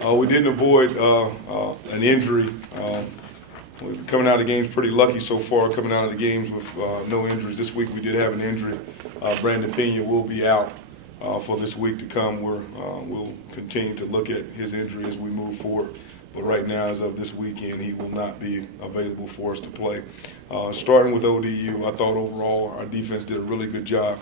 We didn't avoid an injury. We're coming out of the games pretty lucky so far, coming out of the games with no injuries. This week we did have an injury. Brandon Pena will be out for this week to come. We'll continue to look at his injury as we move forward. But right now, as of this weekend, he will not be available for us to play. Starting with ODU, I thought overall our defense did a really good job.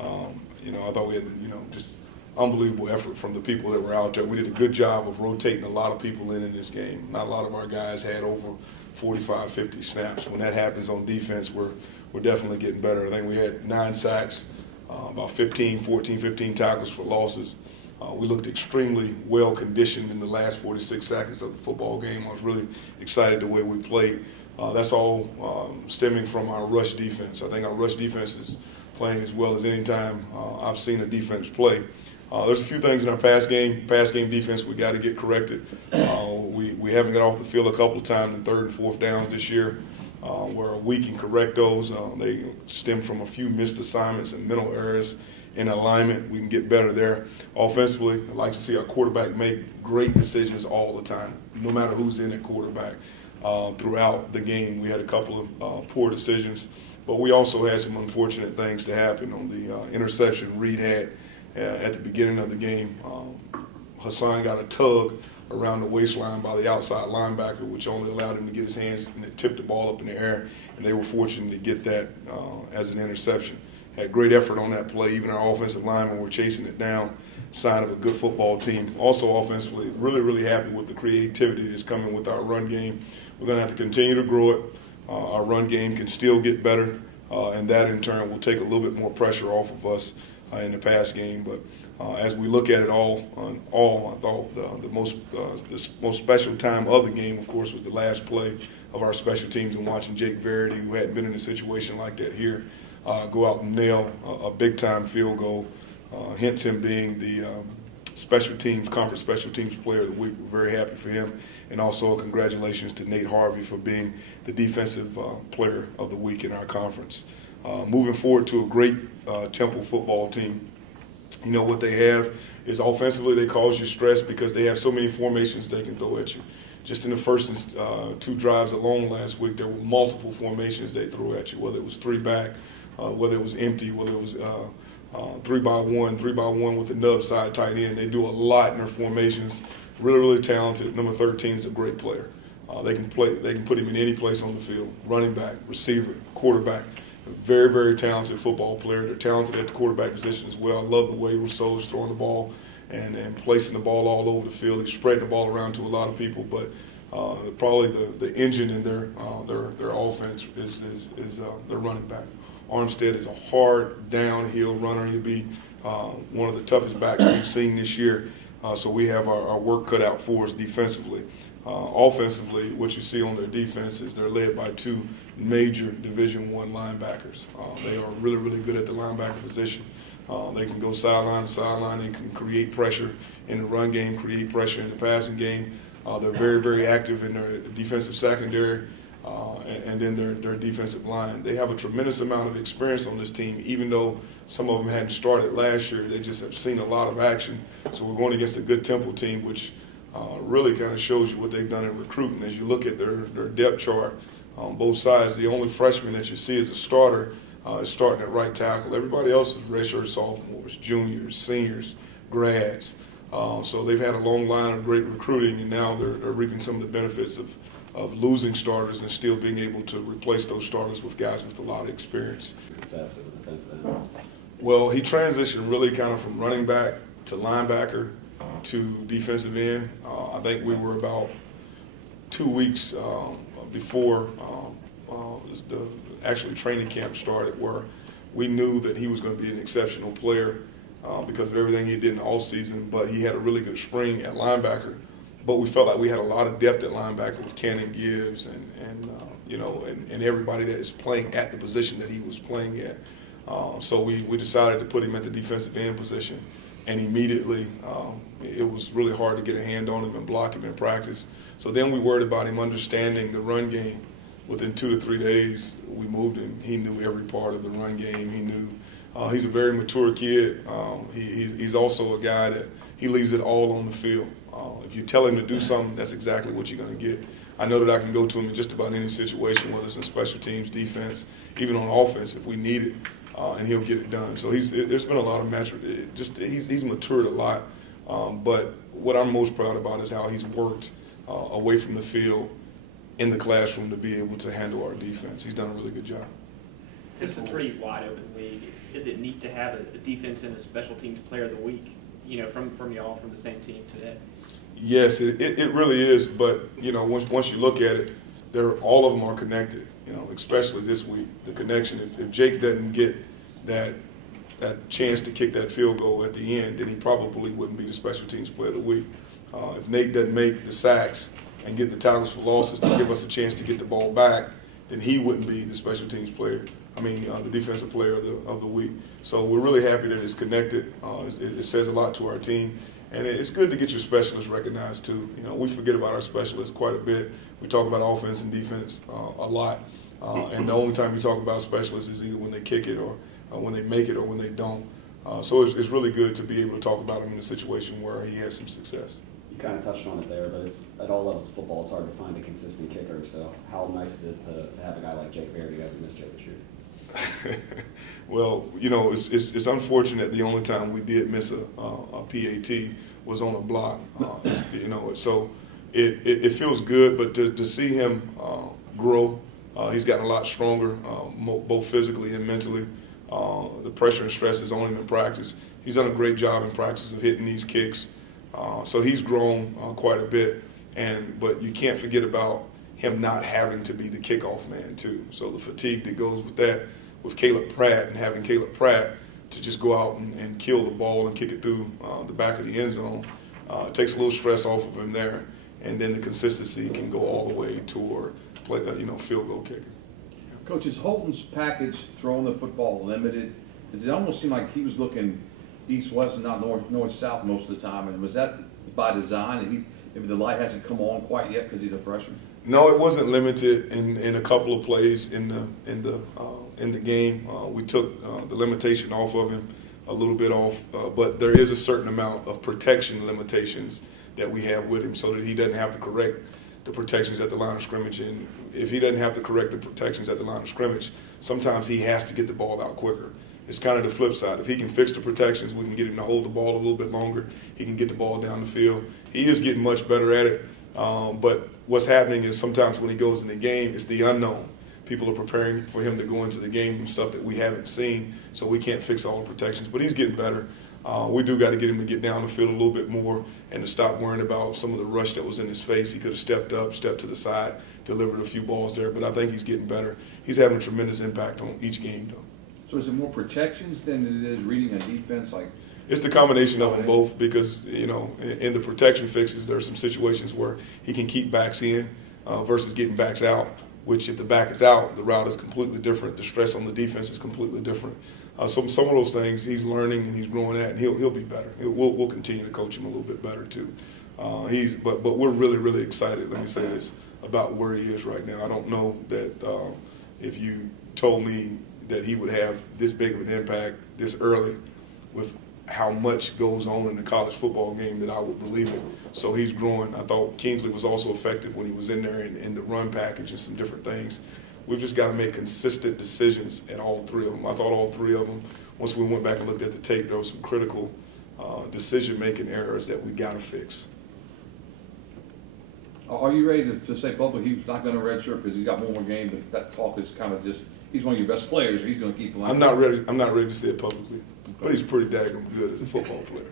I thought we had, just unbelievable effort from the people that were out there. We did a good job of rotating a lot of people in this game. Not a lot of our guys had over 45, 50 snaps. When that happens on defense, we're definitely getting better. I think we had 9 sacks, about 14, 15 tackles for losses. We looked extremely well conditioned in the last 46 seconds of the football game. I was really excited the way we played. That's all stemming from our rush defense. I think our rush defense is playing as well as any time I've seen a defense play. There's a few things in our pass game defense we got to get corrected. We haven't got off the field a couple of times in 3rd and 4th downs this year. We can correct those. They stem from a few missed assignments and mental errors in alignment. We can get better there. Offensively, I'd like to see our quarterback make great decisions all the time, no matter who's in at quarterback. Throughout the game, we had a couple of poor decisions, but we also had some unfortunate things to happen. On the interception Reed had at the beginning of the game, Hassan got a tug around the waistline by the outside linebacker, which only allowed him to get his hands, and it tipped the ball up in the air, and they were fortunate to get that as an interception. Had great effort on that play. Even our offensive linemen were chasing it down. Sign of a good football team. Also offensively, really, really happy with the creativity that's coming with our run game. We're going to have to continue to grow it. Our run game can still get better, and that in turn will take a little bit more pressure off of us in the pass game. But as we look at it all, I thought the most special time of the game, of course, was the last play of our special teams, and watching Jake Verity, who hadn't been in a situation like that here, go out and nail a big-time field goal, hence him being the conference special teams player of the week. We're very happy for him. And also congratulations to Nate Harvey for being the defensive player of the week in our conference. Moving forward to a great Temple football team. What they have is offensively they cause you stress because they have so many formations they can throw at you. Just in the first 2 drives alone last week, there were multiple formations they threw at you, whether it was 3-back, whether it was empty, whether it was 3-by-1 with the nub side tight end. They do a lot in their formations. Really, really talented. Number 13 is a great player. They can put him in any place on the field. Running back, receiver, quarterback. Very, very talented football player. They're talented at the quarterback position as well. I love the way Rousseau is throwing the ball and placing the ball all over the field. He's spreading the ball around to a lot of people, but probably the engine in their offense is their running back. Armstead is a hard downhill runner. He'll be one of the toughest backs we've seen this year. So we have our work cut out for us defensively. Offensively, what you see on their defense is they're led by 2 major Division I linebackers. They are really, really good at the linebacker position. They can go sideline to sideline. They can create pressure in the run game, create pressure in the passing game. They're very, very active in their defensive secondary and then their defensive line. They have a tremendous amount of experience on this team, even though some of them hadn't started last year. They just have seen a lot of action. So we're going against a good Temple team, which really kind of shows you what they've done in recruiting. As you look at their depth chart on both sides, the only freshman that you see as a starter is starting at right tackle. Everybody else is redshirt sophomores, juniors, seniors, grads. So they've had a long line of great recruiting, and now they're reaping some of the benefits of losing starters and still being able to replace those starters with guys with a lot of experience. Success as a defensive end? Well, he transitioned really kind of from running back to linebacker to defensive end. I think we were about 2 weeks before actually training camp started, where we knew that he was going to be an exceptional player because of everything he did in the offseason, but he had a really good spring at linebacker. But we felt like we had a lot of depth at linebacker with Cannon Gibbs and everybody that is playing at the position that he was playing at. So we decided to put him at the defensive end position, and immediately it was really hard to get a hand on him and block him in practice. So then we worried about him understanding the run game. Within 2 to 3 days, we moved him. He knew every part of the run game. He knew he's a very mature kid. He's also a guy that he leaves it all on the field. If you tell him to do something, that's exactly what you're going to get. I know that I can go to him in just about any situation, whether it's in special teams, defense, even on offense if we need it, and he'll get it done. So there's been a lot of he's matured a lot. But what I'm most proud about is how he's worked away from the field in the classroom to be able to handle our defense. He's done a really good job. It's a pretty wide open league. Is it neat to have a defense and a special teams player of the week, from y'all from the same team today? Yes, it really is. But once you look at it, all of them are connected. Especially this week, the connection. If Jake doesn't get that chance to kick that field goal at the end, then he probably wouldn't be the special teams player of the week. If Nate doesn't make the sacks and get the tackles for losses to give us a chance to get the ball back, then he wouldn't be the special teams player. The defensive player of the week. So we're really happy that it's connected. It says a lot to our team. And it's good to get your specialists recognized too. We forget about our specialists quite a bit. We talk about offense and defense a lot. And the only time we talk about specialists is either when they kick it or when they make it or when they don't. So it's really good to be able to talk about him in a situation where he has some success. You kind of touched on it there, but it's at all levels of football, it's hard to find a consistent kicker. So how nice is it to have a guy like Jake Baird, you guys have missed Jake this year? Well, it's unfortunate the only time we did miss a PAT was on a block. So it feels good, but to see him grow, he's gotten a lot stronger, both physically and mentally. The pressure and stress is on him in practice. He's done a great job in practice of hitting these kicks. So he's grown quite a bit, but you can't forget about him not having to be the kickoff man too. So the fatigue that goes with that, with Caleb Pratt and having Caleb Pratt to just go out and kill the ball and kick it through the back of the end zone, it takes a little stress off of him there, and then the consistency can go all the way toward field goal kicking. Yeah. Coach, is Holton's package throwing the football limited? Does it almost seem like he was looking east-west and not north-south most of the time? And was that by design? Maybe the light hasn't come on quite yet because he's a freshman. No, it wasn't limited in a couple of plays in the game. We took the limitation off of him, a little bit off, but there is a certain amount of protection limitations that we have with him, so that he doesn't have to correct the protections at the line of scrimmage. And if he doesn't have to correct the protections at the line of scrimmage, sometimes he has to get the ball out quicker. It's kind of the flip side. If he can fix the protections, we can get him to hold the ball a little bit longer. He can get the ball down the field. He is getting much better at it. But what's happening is sometimes when he goes in the game, it's the unknown. People are preparing for him to go into the game and stuff that we haven't seen, so we can't fix all the protections. But he's getting better. We do got to get him to get down the field a little bit more and to stop worrying about some of the rush that was in his face. He could have stepped up, stepped to the side, delivered a few balls there, but I think he's getting better. He's having a tremendous impact on each game, though. So is it more protections than it is reading a defense? It's the combination of them both, because in the protection fixes, there are some situations where he can keep backs in versus getting backs out, which if the back is out, the route is completely different. The stress on the defense is completely different. Some of those things he's learning and he's growing at, and he'll be better. We'll continue to coach him a little bit better too. But we're really excited. Let me say this about where he is right now. I don't know that if you told me that he would have this big of an impact this early with how much goes on in the college football game, that I would believe it. So he's growing. I thought Kingsley was also effective when he was in there in the run package and some different things. We've just got to make consistent decisions at all three of them. I thought all three of them, once we went back and looked at the tape, there were some critical decision-making errors that we got to fix. Are you ready to say publicly he's not going to redshirt because he's got one more game, but that talk is kind of just, he's one of your best players, he's going to keep playing? I'm not ready to say it publicly, but he's pretty daggone good as a football player.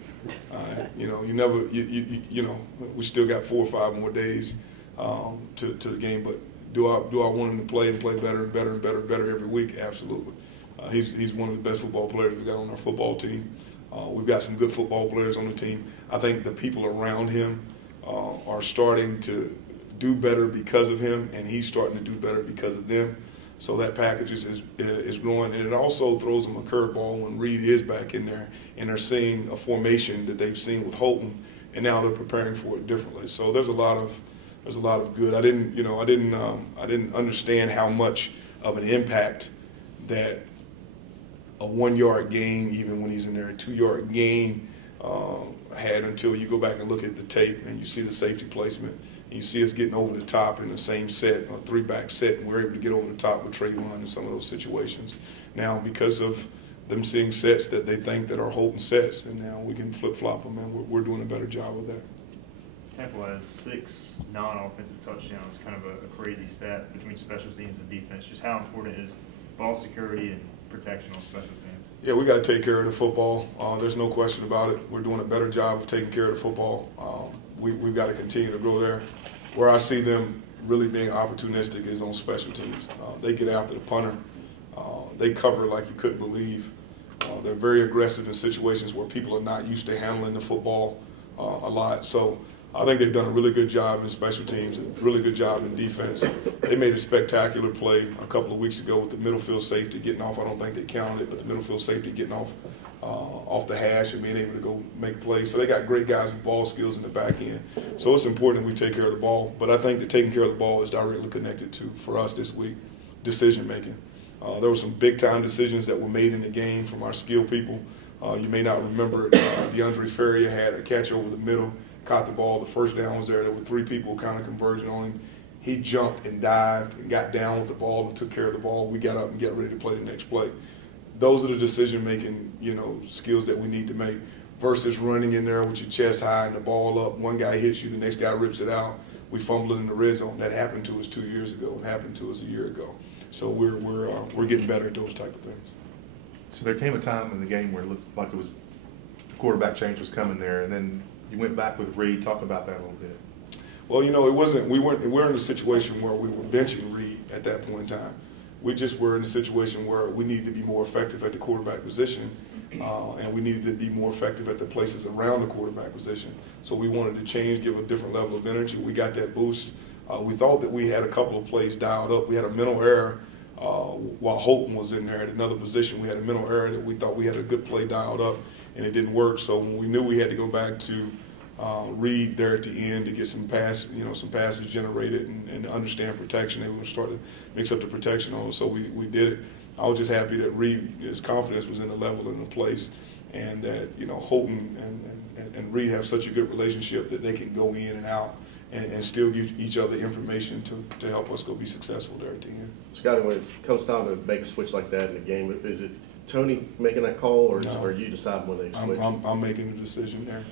We still got 4 or 5 more days to the game, but do I want him to play and play better and better and better and better every week? Absolutely. He's one of the best football players we've got on our football team. We've got some good football players on the team. I think the people around him are starting to do better because of him, and he's starting to do better because of them. So that package is growing, and it also throws them a curveball when Reed is back in there, and they're seeing a formation that they've seen with Holton, and now they're preparing for it differently. So there's a lot of good. I didn't understand how much of an impact that a 1-yard gain, even when he's in there, a 2-yard gain, had until you go back and look at the tape and you see the safety placement. And you see us getting over the top in the same set, a 3-back set, and we're able to get over the top with Trayvon in some of those situations. Now, because of them seeing sets that they think that are Holton sets, and now we can flip-flop them, and we're doing a better job with that. Temple has 6 non-offensive touchdowns, kind of a crazy stat between special teams and defense. Just how important is ball security and protection on special teams? Yeah, we got to take care of the football. There's no question about it. We're doing a better job of taking care of the football. We've got to continue to grow there. Where I see them really being opportunistic is on special teams. They get after the punter. They cover like you couldn't believe. They're very aggressive in situations where people are not used to handling the football a lot. So I think they've done a really good job in special teams, a really good job in defense. They made a spectacular play a couple of weeks ago with the middle field safety getting off. I don't think they counted it, but the middle field safety getting off the hash and being able to go make plays. So they got great guys with ball skills in the back end. So it's important that we take care of the ball. But I think that taking care of the ball is directly connected to, for us this week, decision making. There were some big-time decisions that were made in the game from our skilled people. You may not remember it. DeAndre Ferrier had a catch over the middle, caught the ball. The first down was there. There were 3 people kind of converging on him. He jumped and dived and got down with the ball and took care of the ball. We got up and got ready to play the next play. Those are the decision-making, skills that we need to make versus running in there with your chest high and the ball up. One guy hits you, the next guy rips it out. We fumbled in the red zone. That happened to us 2 years ago and happened to us a year ago. So we're getting better at those type of things. So there came a time in the game where it looked like it was the quarterback change was coming there, and then you went back with Reed. Talk about that a little bit. Well, it wasn't. We weren't in a situation where we were benching Reed at that point in time. We just were in a situation where we needed to be more effective at the quarterback position, and we needed to be more effective at the places around the quarterback position. So we wanted to change, give a different level of energy. We got that boost. We thought that we had a couple of plays dialed up. We had a mental error while Holton was in there at another position. We had a mental error that we thought we had a good play dialed up, and it didn't work. So when we knew we had to go back to Reed there at the end to get some some passes generated and understand protection, they were going to start to mix up the protection on us. So we did it. I was just happy that Reed's confidence was in the level and the place, and that Holton and Reed have such a good relationship that they can go in and out and still give each other information to help us go be successful there at the end. Scotty, when it's comes time to make a switch like that in the game, is it Tony making that call, or No. are you deciding when they switch? I'm making the decision there.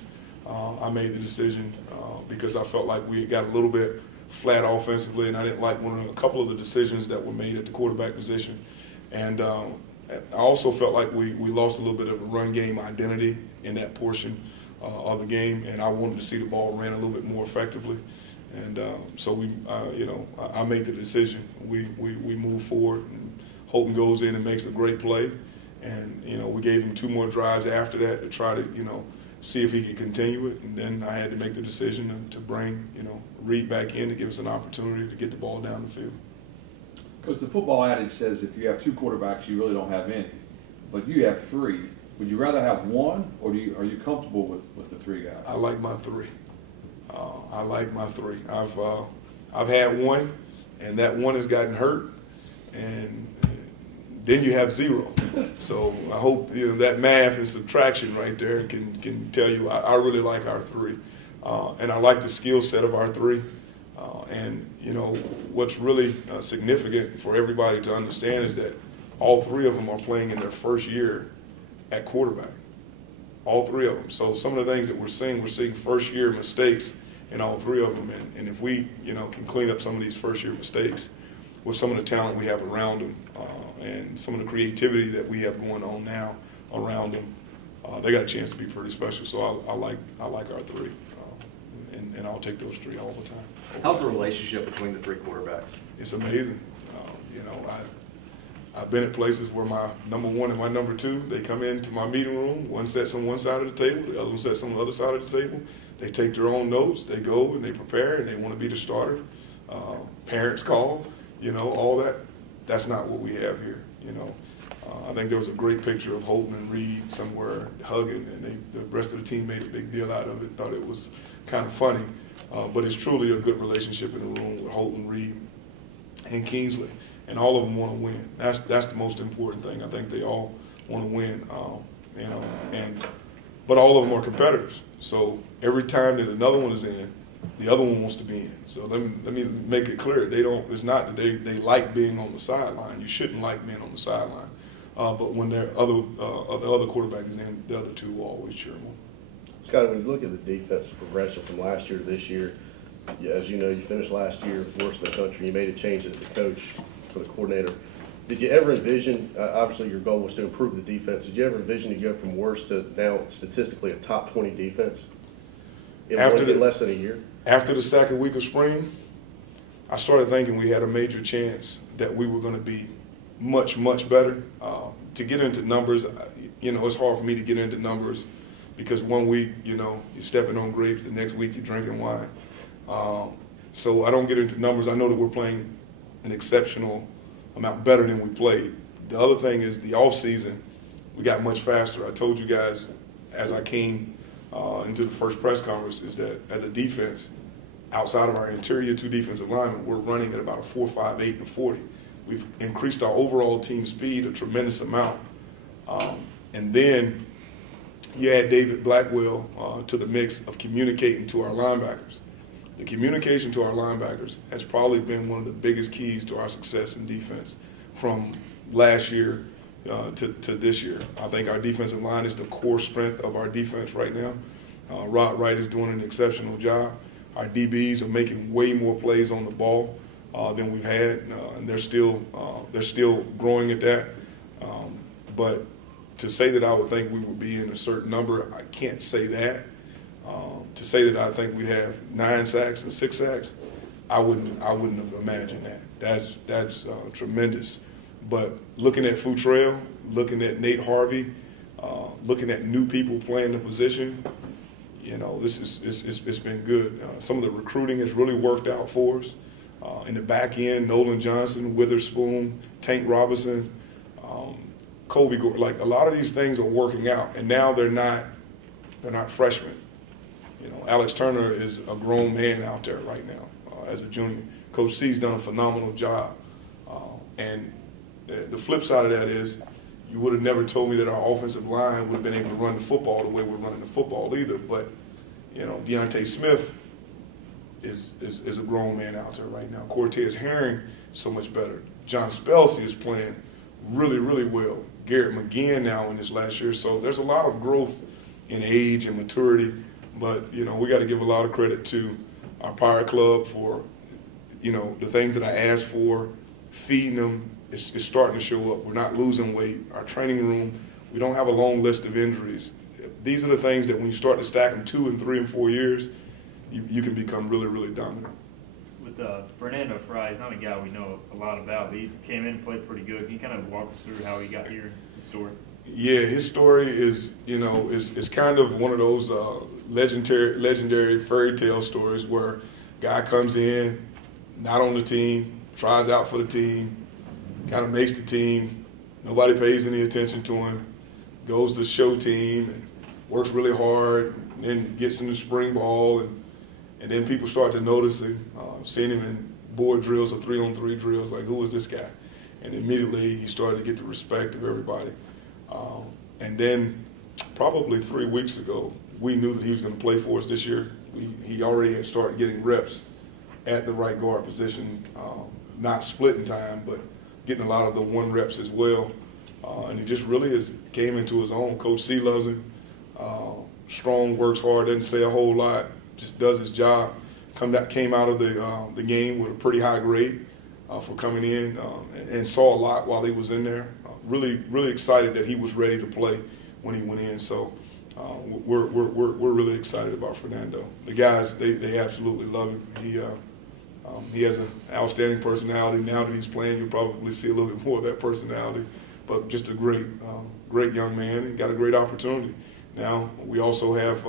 I made the decision because I felt like we got a little bit flat offensively, and I didn't like a couple of the decisions that were made at the quarterback position. And I also felt like we lost a little bit of a run game identity in that portion of the game, and I wanted to see the ball ran a little bit more effectively. And so I made the decision. We move forward, and Holton goes in and makes a great play. And we gave him 2 more drives after that to try to see if he could continue it. And then I had to make the decision to bring Reed back in to give us an opportunity to get the ball down the field. Coach, the football adage says if you have 2 quarterbacks, you really don't have any. But you have 3. Would you rather have 1, or are you comfortable with the 3 guys? I like my 3. I like my 3. I've had 1, and that 1 has gotten hurt, and then you have 0. So I hope that math and subtraction right there can tell you I really like our 3, and I like the skill set of our 3. And what's really significant for everybody to understand is that all 3 of them are playing in their first year at quarterback. All 3 of them. So some of the things that we're seeing first-year mistakes in all 3 of them. And if we can clean up some of these first-year mistakes with some of the talent we have around them and some of the creativity that we have going on now around them, they got a chance to be pretty special. So I like our 3, and I'll take those 3 all the time. How's the relationship between the 3 quarterbacks? It's amazing. I've been at places where my number 1 and my number 2, they come into my meeting room. One sits on one side of the table, the other one sits on the other side of the table. They take their own notes. They go and they prepare, and they want to be the starter. Parents call, all that. That's not what we have here. I think there was a great picture of Holton and Reed somewhere hugging, and the rest of the team made a big deal out of it. Thought it was kind of funny, but it's truly a good relationship in the room with Holton, Reed, and Kingsley. And all of them want to win. That's the most important thing. I think they all want to win. And but all of them are competitors. So every time that another one is in, the other one wants to be in. So let me make it clear. They don't. It's not that they like being on the sideline. You shouldn't like being on the sideline. But when the other quarterback is in, the other two will always cheer them on. Scott, when you look at the defensive progression from last year to this year, as you know, you finished last year worst in the country. You made a change as the coach for the coordinator. Did you ever envision, obviously your goal was to improve the defense, did you ever envision to go from worst to now statistically a top 20 defense in less than a year? After the second week of spring, I started thinking we had a major chance that we were going to be much, much better. To get into numbers, it's hard for me to get into numbers because one week, you're stepping on grapes, the next week you're drinking wine. So I don't get into numbers. I know that we're playing an exceptional amount better than we played. The other thing is the offseason, we got much faster. I told you guys as I came into the first press conference is that as a defense, outside of our interior two defensive linemen, we're running at about a 4.58 and 40. We've increased our overall team speed a tremendous amount. And then you add David Blackwell to the mix of communicating to our linebackers. The communication to our linebackers has probably been one of the biggest keys to our success in defense from last year to this year. I think our defensive line is the core strength of our defense right now. Rod Wright is doing an exceptional job. Our DBs are making way more plays on the ball than we've had, and they're still growing at that. But to say that I would think we would be in a certain number, I can't say that. To say that I think we'd have 9 sacks and 6 sacks, I wouldn't have imagined that. That's tremendous. But looking at Futrell, looking at Nate Harvey, looking at new people playing the position, it's been good. Some of the recruiting has really worked out for us. In the back end, Nolan Johnson, Witherspoon, Tank Robinson, Kobe, like a lot of these things are working out, and now they're not freshmen. Alex Turner is a grown man out there right now as a junior. Coach C's done a phenomenal job. And the flip side of that is you would have never told me that our offensive line would have been able to run the football the way we're running the football either. But, Deontay Smith is a grown man out there right now. Cortez Herring so much better. John Spelsey is playing really, really well. Garrett McGinn now in this last year. So there's a lot of growth in age and maturity. But, we got to give a lot of credit to our Pirate Club for, the things that I asked for, feeding them. It's starting to show up. We're not losing weight. Our training room, we don't have a long list of injuries. These are the things that when you start to stack them 2 and 3 and 4 years, you can become really, really dominant. With Fernando Fry, he's not a guy we know a lot about, but he came in and played pretty good. Can you kind of walk us through how he got here, his story? Yeah, his story is, is kind of one of those legendary fairy tale stories where guy comes in, not on the team, tries out for the team, kind of makes the team, nobody pays any attention to him, goes to the show team and works really hard, and then gets into spring ball, and then people start to notice him, seeing him in board drills or 3-on-3 drills, like, who is this guy? And immediately he started to get the respect of everybody. And then probably 3 weeks ago, we knew that he was going to play for us this year. He already had started getting reps at the right guard position, not splitting time, but getting a lot of the 1 reps as well. And he just really came into his own. Coach C loves him. Strong, works hard, doesn't say a whole lot, just does his job. Came out of the game with a pretty high grade for coming in and saw a lot while he was in there. Really, really excited that he was ready to play when he went in. So we're really excited about Fernando. The guys, they absolutely love him. He has an outstanding personality. Now that he's playing, you'll probably see a little bit more of that personality. But just a great young man, and got a great opportunity. Now we also have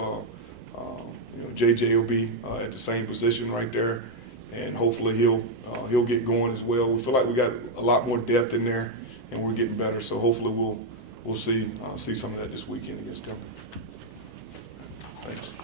JJ will be at the same position right there, and hopefully he'll get going as well. We feel like we got a lot more depth in there, and we're getting better. So hopefully we'll see some of that this weekend against them. Thanks.